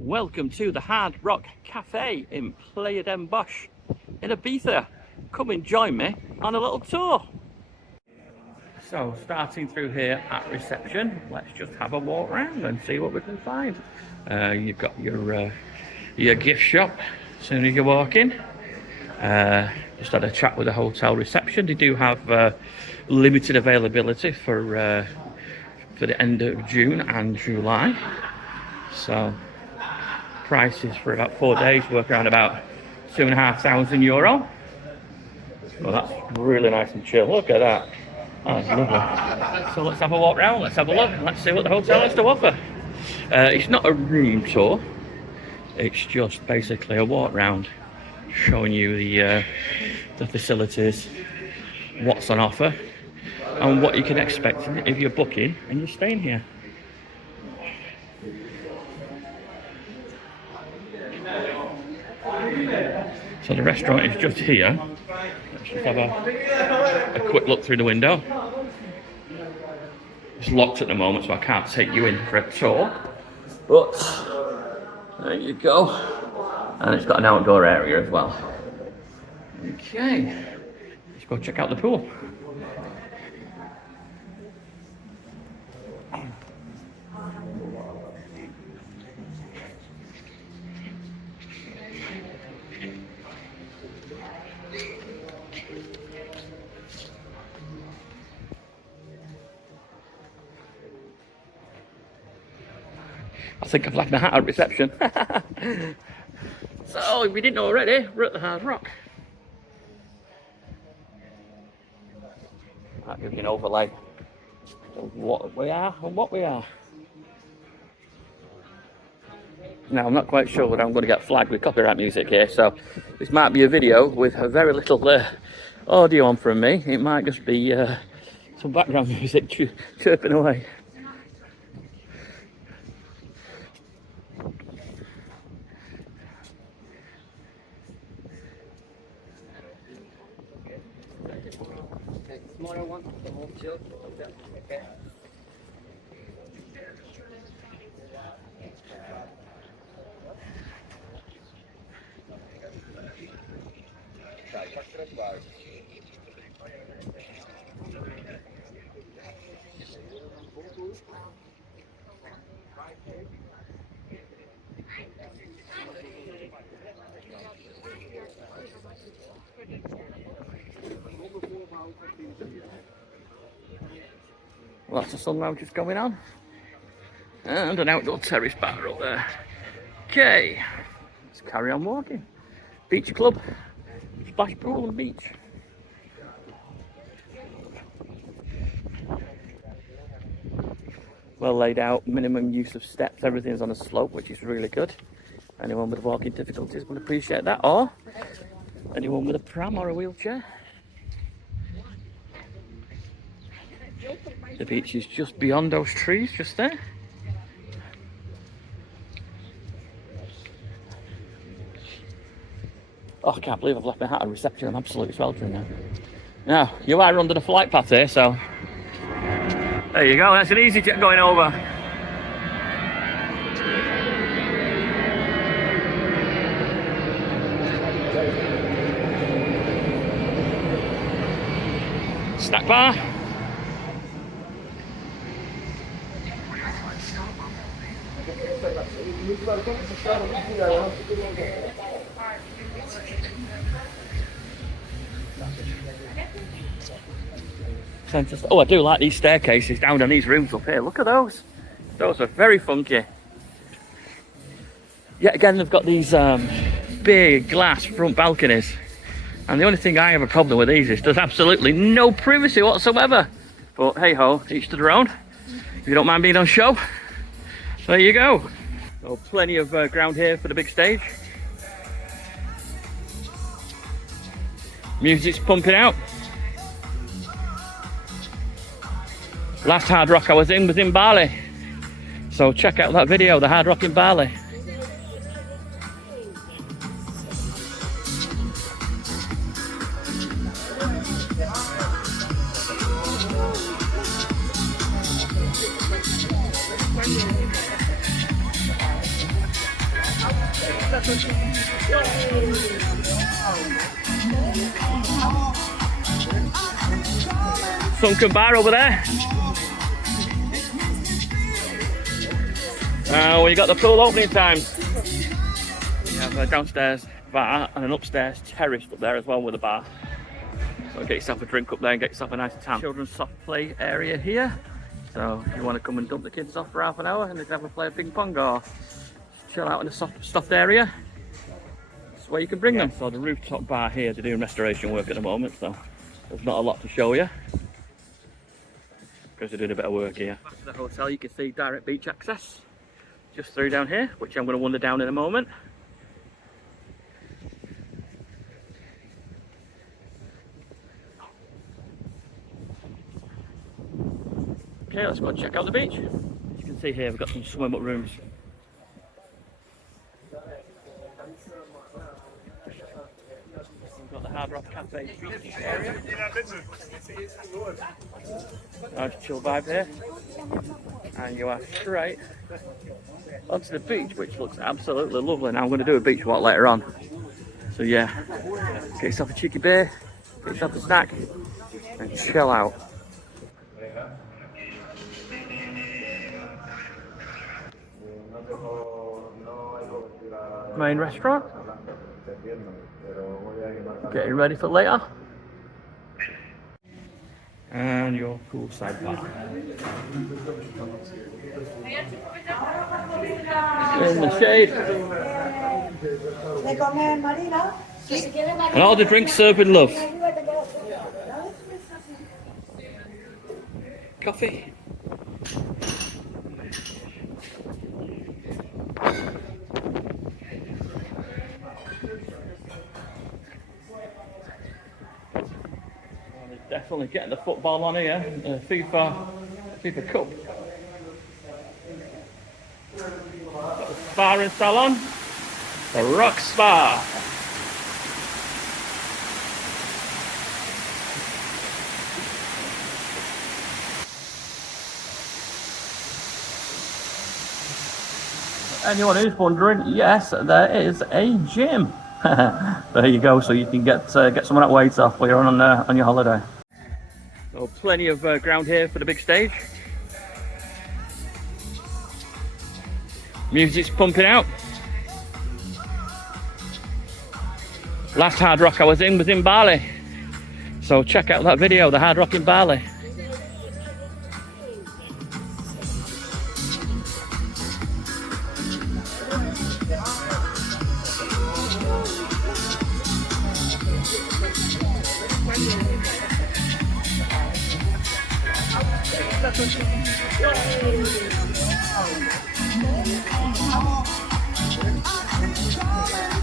Welcome to the Hard Rock Cafe in Playa in Ibiza. Come and join me on a little tour. So, starting through here at reception, let's just have a walk around and see what we can find. You've got your gift shop as soon as you walk in. Just had a chat with the hotel reception. They do have limited availability for the end of June and July. So prices for about 4 days work around about €2,500. Well, that's really nice and chill. Look at that. That's lovely. So let's have a walk around, let's have a look, let's see what the hotel has to offer. It's not a room tour, it's just basically a walk around showing you the facilities, what's on offer, and what you can expect if you're booking and you're staying here. So the restaurant is just here. Let's just have a quick look through the window. It's locked at the moment, so I can't take you in for a tour. But there you go. And it's got an outdoor area as well. Okay, let's go check out the pool. I think I've left my hat at reception. So, if we didn't know already, we're at the Hard Rock. That gives you an overlay of what we are and what we are. Now, I'm not quite sure whether I'm going to get flagged with copyright music here, so this might be a video with a very little audio on from me. It might just be some background music chirping away. Smaller one, the more chill. Okay. Lots of sun lounges going on. And an outdoor terrace bar up there. Okay, let's carry on walking. Beach club, splash pool and beach. Well laid out, minimum use of steps, everything's on a slope, which is really good. Anyone with walking difficulties would appreciate that, or anyone with a pram or a wheelchair. The beach is just beyond those trees, just there. Oh, I can't believe I've left my hat at reception. I'm absolutely sweltering now. Now, you are under the flight path here, so there you go. That's an easy jet going over. Snack bar. Oh, I do like these staircases down on these rooms up here. Look at those. Those are very funky. Yet again, they've got these big glass front balconies. And the only thing I have a problem with these is there's absolutely no privacy whatsoever. But hey ho, each to their own. If you don't mind being on show, there you go. So plenty of ground here for the big stage. Music's pumping out. Last Hard Rock I was in Bali. So check out that video, the Hard Rock in Bali. Sunken bar over there. We got the pool opening time. We have a downstairs bar and an upstairs terrace up there as well with a bar. So get yourself a drink up there and get yourself a nice tan. Children's soft play area here. So if you want to come and dump the kids off for half an hour and they can have a play of ping pong or chill out in the soft area, that's where you can bring them. So the rooftop bar here, they're doing restoration work at the moment, so there's not a lot to show you because they're doing a bit of work here. Back to the hotel, you can see direct beach access just through down here, which I'm going to wander down in a moment. Okay, let's go and check out the beach. As you can see here, we've got some swim up rooms. We've got the Hard Rock Cafe beach area. Nice chill vibe here. And you are straight onto the beach, which looks absolutely lovely. Now I'm going to do a beach walk later on. So yeah, get yourself a cheeky beer, get yourself a snack, and chill out. Main restaurant. Getting ready for later. And your poolside bar. In the shade. And all the drinks served with love. Coffee. Definitely getting the football on here, FIFA Cup. Got the spa and salon, the Rock Spa. Anyone who's wondering, yes, there is a gym. There you go, so you can get some of that weight off while you're on your holiday. So plenty of ground here for the big stage. Music's pumping out. Last Hard Rock I was in Bali. So check out that video, the Hard Rock in Bali.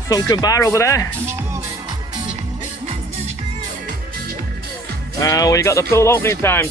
Sunken bar over there. We got the pool opening time.